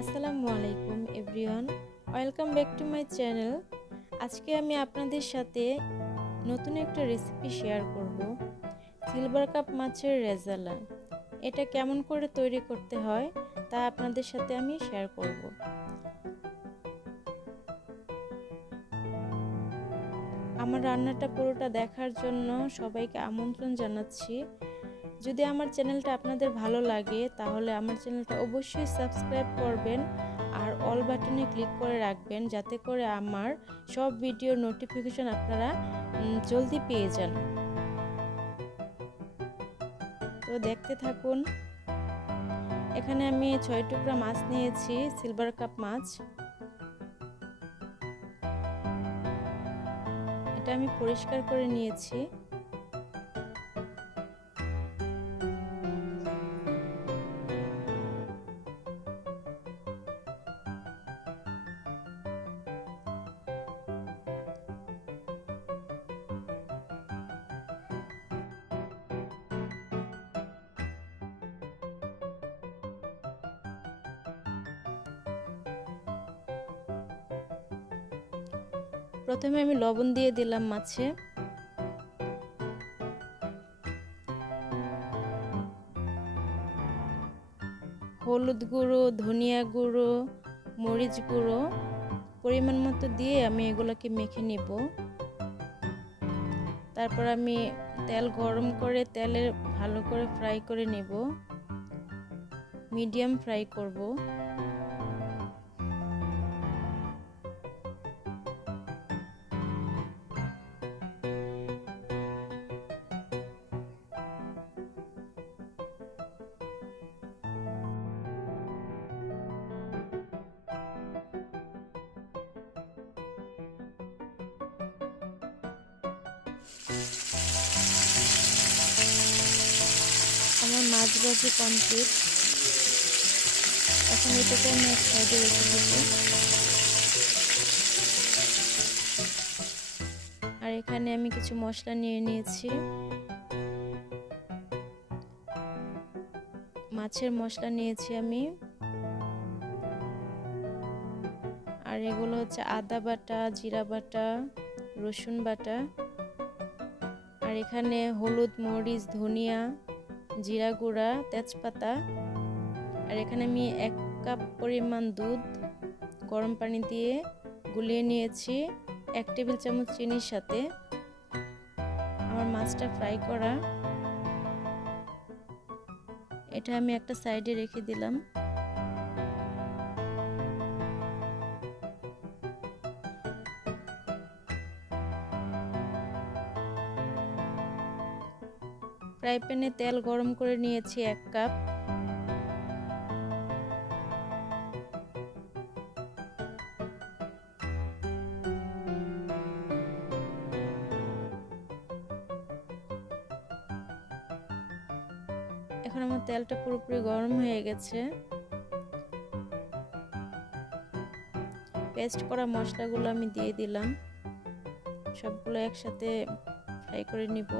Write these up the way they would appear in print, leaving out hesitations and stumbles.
আসসালামু আলাইকুম everyone, welcome back to my channel. আজকে আমি আপনাদের সাথে নতুন একটা রেসিপি শেয়ার করব, সিলভার কাপ মাছের রেজালা। এটা কেমন করে তৈরি করতে হয় তা আপনাদের সাথে আমি শেয়ার করব। আমার রান্নাটা পুরোটা দেখার জন্য সবাইকে আমন্ত্রণ জানাচ্ছি। যদি আমার চ্যানেলটা আপনাদের ভালো লাগে তাহলে আমার চ্যানেলটা অবশ্যই সাবস্ক্রাইব করবেন আর অল বাটনে ক্লিক করে রাখবেন, যাতে করে আমার সব ভিডিওর নোটিফিকেশন আপনারা জলদি পেয়ে যান। তো দেখতে থাকুন। এখানে আমি 6 টুকরা মাছ নিয়েছি, সিলভার কাপ মাছ। এটা আমি পরিষ্কার করে নিয়েছি। প্রথমে আমি লবণ দিয়ে দিলাম মাছে। হলুদ গুঁড়ো, ধনিয়া গুঁড়ো, মরিচ গুঁড়ো পরিমাণ মতো দিয়ে আমি এগুলোকে মেখে নিব। তারপর আমি তেল গরম করে তেলে ভালো করে ফ্রাই করে নেব, মিডিয়াম ফ্রাই করব। আমার মাছ ভাজি কমপ্লিট। এখন এটাকে আমি এক সাইডে রেখে দেব। আর এখানে আমি কিছু মশলা নিয়ে নিয়েছি। মাছের মশলা নিয়েছি আমি, আর এগুলো হচ্ছে আদা বাটা, জিরা বাটা, রসুন বাটা। আর এখানে হলুদ, মরিচ, ধনিয়া, জিরা গুঁড়া, তেজপাতা। আর এখানে আমি 1 কাপ পরিমাণ দুধ গরম পানি দিয়ে গুলিয়ে নিয়েছি 1 টেবিল চামচ চিনির সাথে। আমার মাছটা ফ্রাই করা, এটা আমি একটা সাইডে রেখে দিলাম। ফ্রাই প্যানে তেল গরম করে নিয়েছি 1 কাপ। এখন আমার তেলটা পুরোপুরি গরম হয়ে গেছে। পেস্ট করা মশলাগুলো আমি দিয়ে দিলাম, সবগুলো একসাথে ফ্রাই করে নিব।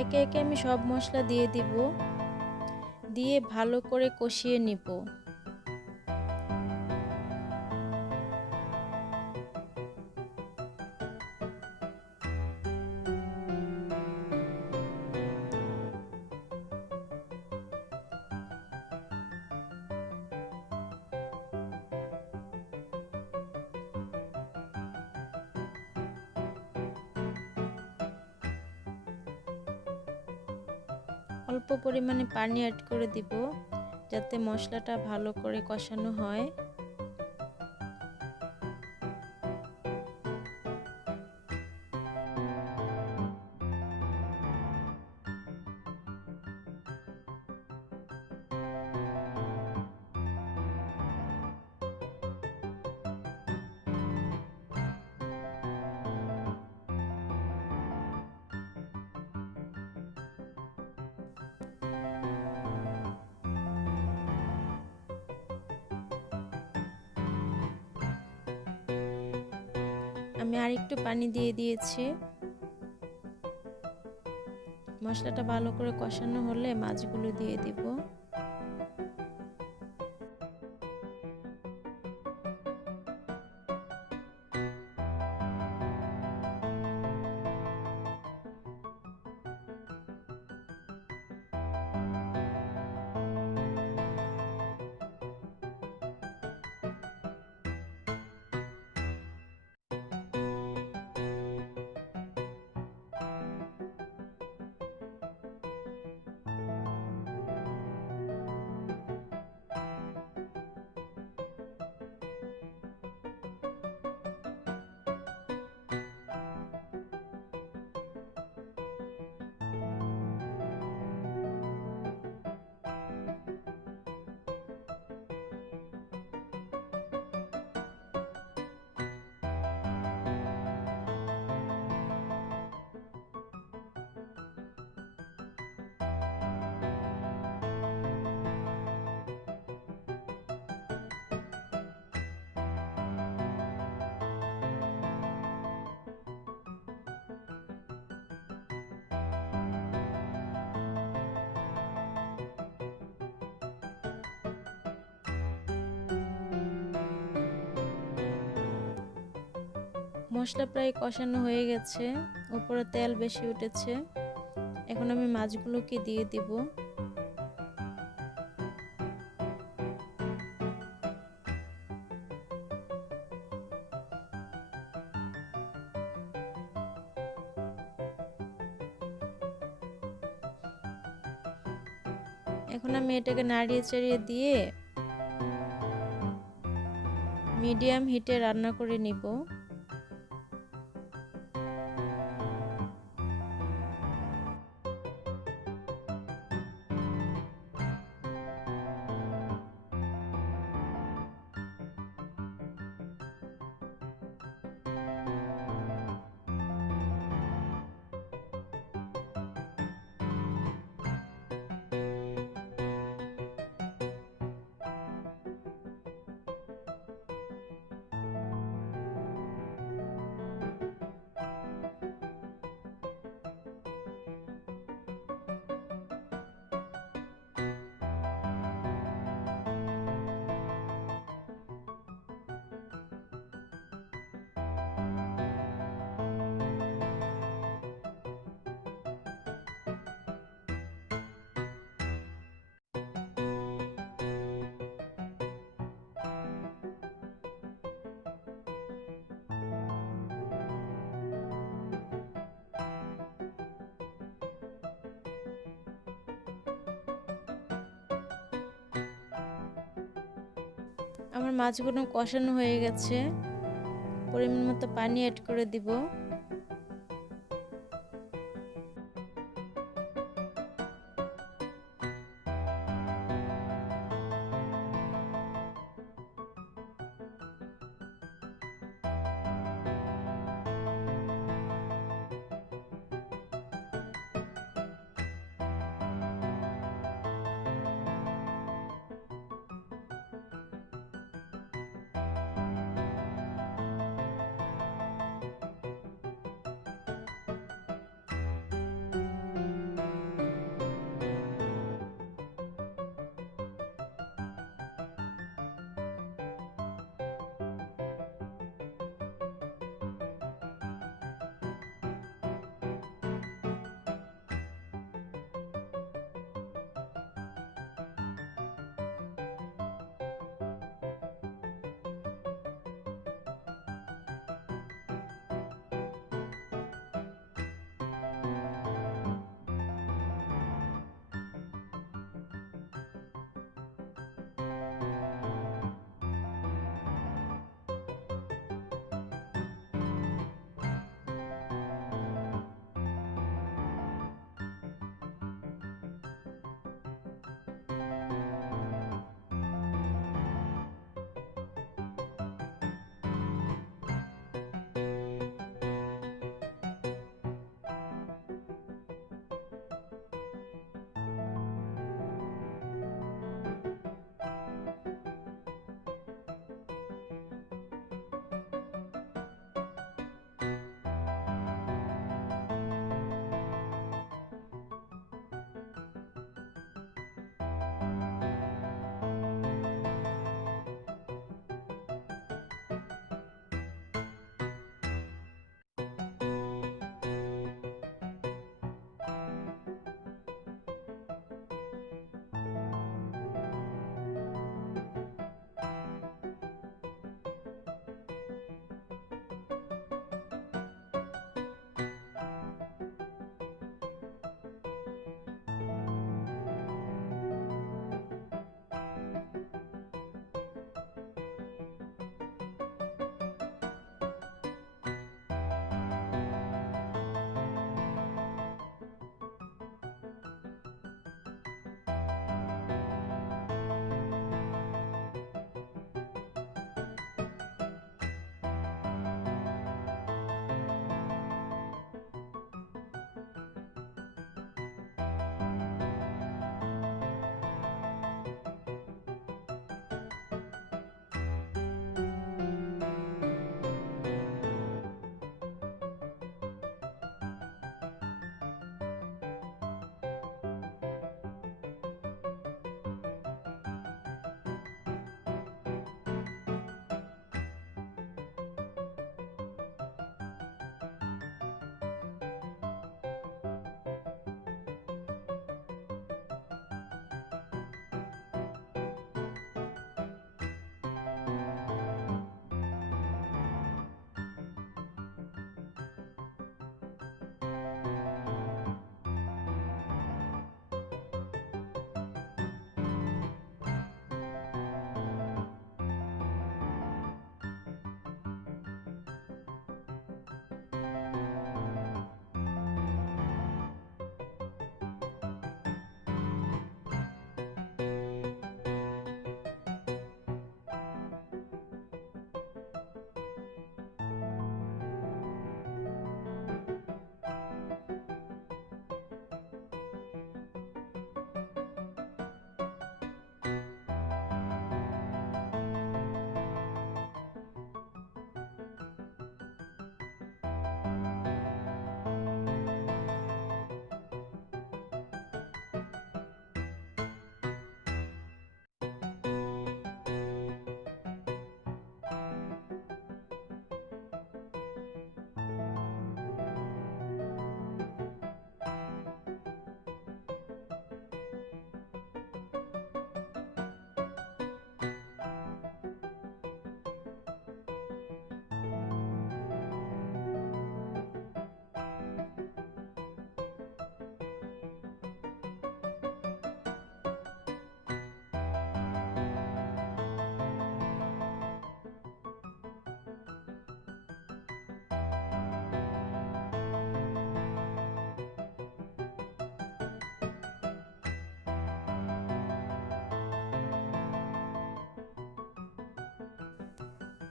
একে একে আমি সব মশলা দিয়ে দিব, দিয়ে ভালো করে কষিয়ে নিব। অল্প পরিমাণে পানি অ্যাড করে দিব যাতে মশলাটা ভালো করে কষানো হয়। আমি আরেকটু পানি দিয়ে দিয়েছি। মশলাটা ভালো করে কষানো হলে মাছগুলো দিয়ে দিব। মশলা প্রায় কষানো হয়ে গেছে, উপরে তেল বেশি উঠেছে। এখন আমি মাছগুলোকে দিয়ে দিব। এখন আমি এটাকে নাড়িয়ে চাড়িয়ে দিয়ে মিডিয়াম হিটে রান্না করে নিব। আমার মাছগুলো কষানো হয়ে গেছে, পরিমাণ মতো পানি অ্যাড করে দিব।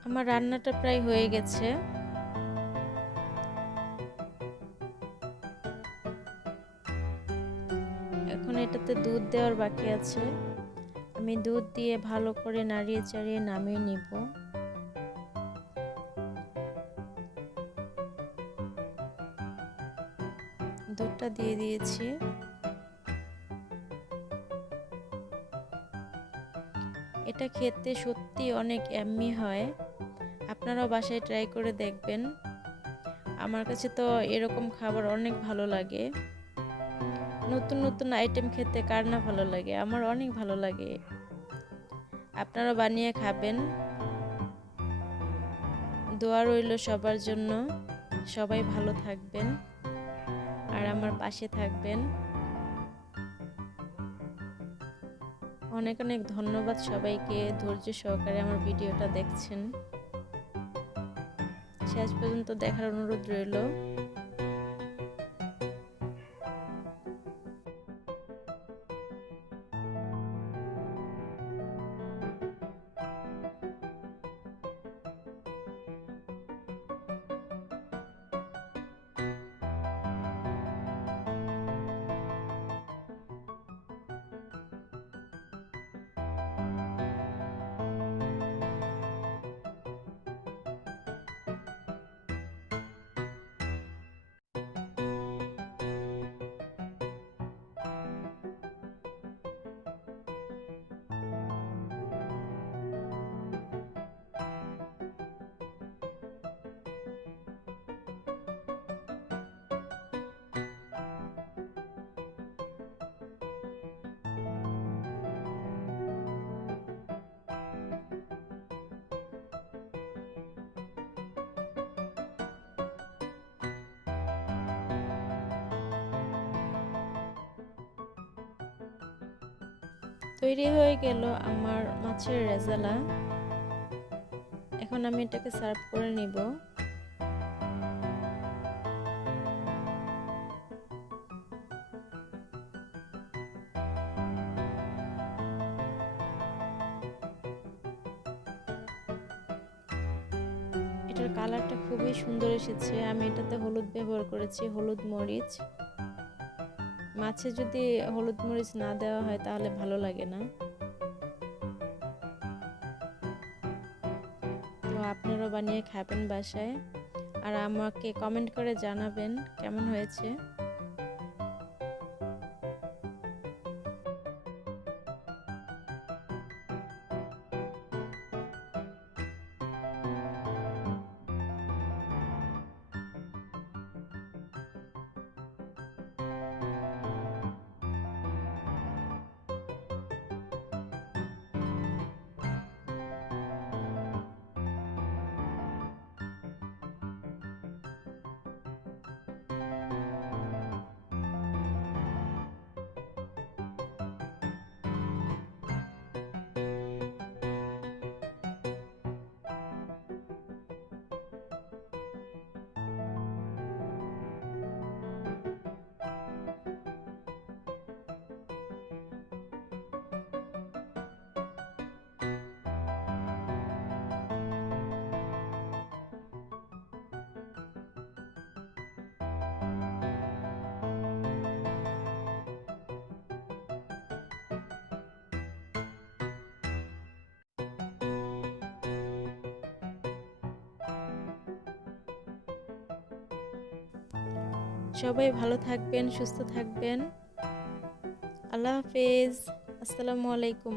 আমার রান্নাটা প্রায় হয়ে গেছে। এখন এটাতে দুধ দেওয়ার বাকি আছে। আমি দুধ দিয়ে ভালো করে নাড়িয়ে চাড়িয়ে নামিয়ে নিব। দুধটা দিয়ে দিয়েছি। এটা খেতে সত্যি অনেক ইয়াম্মি হয়। আপনারাও বাসায় ট্রাই করে দেখবেন। আমার কাছে তো এরকম খাবার অনেক ভালো লাগে। নতুন নতুন আইটেম খেতে কার না ভালো লাগে, আমার অনেক ভালো লাগে। আপনারা বানিয়ে খাবেন। দোয়া রইল সবার জন্য। সবাই ভালো থাকবেন আর আমার পাশে থাকবেন। অনেক অনেক ধন্যবাদ সবাইকে ধৈর্য সহকারে আমার ভিডিওটা দেখছেন। শেষ পর্যন্ত দেখার অনুরোধ রইল। তৈরি হয়ে গেল আমার মাছের রেজালা। এখন আমি এটাকে সার্ভ করে নিব। এটার কালারটা খুবই সুন্দর এসেছে। আমি এটাতে হলুদ ব্যবহার করেছি, হলুদ মরিচ। মাছে যদি হলুদ মরিচ না দেওয়া হয় তাহলে ভালো লাগে না। তো আপনারা বানিয়ে খাবেন বাসায় আর আমাকে কমেন্ট করে জানাবেন কেমন হয়েছে। সবাই ভালো থাকবেন, সুস্থ থাকবেন। আল্লাহ হাফেজ। আসসালামু আলাইকুম।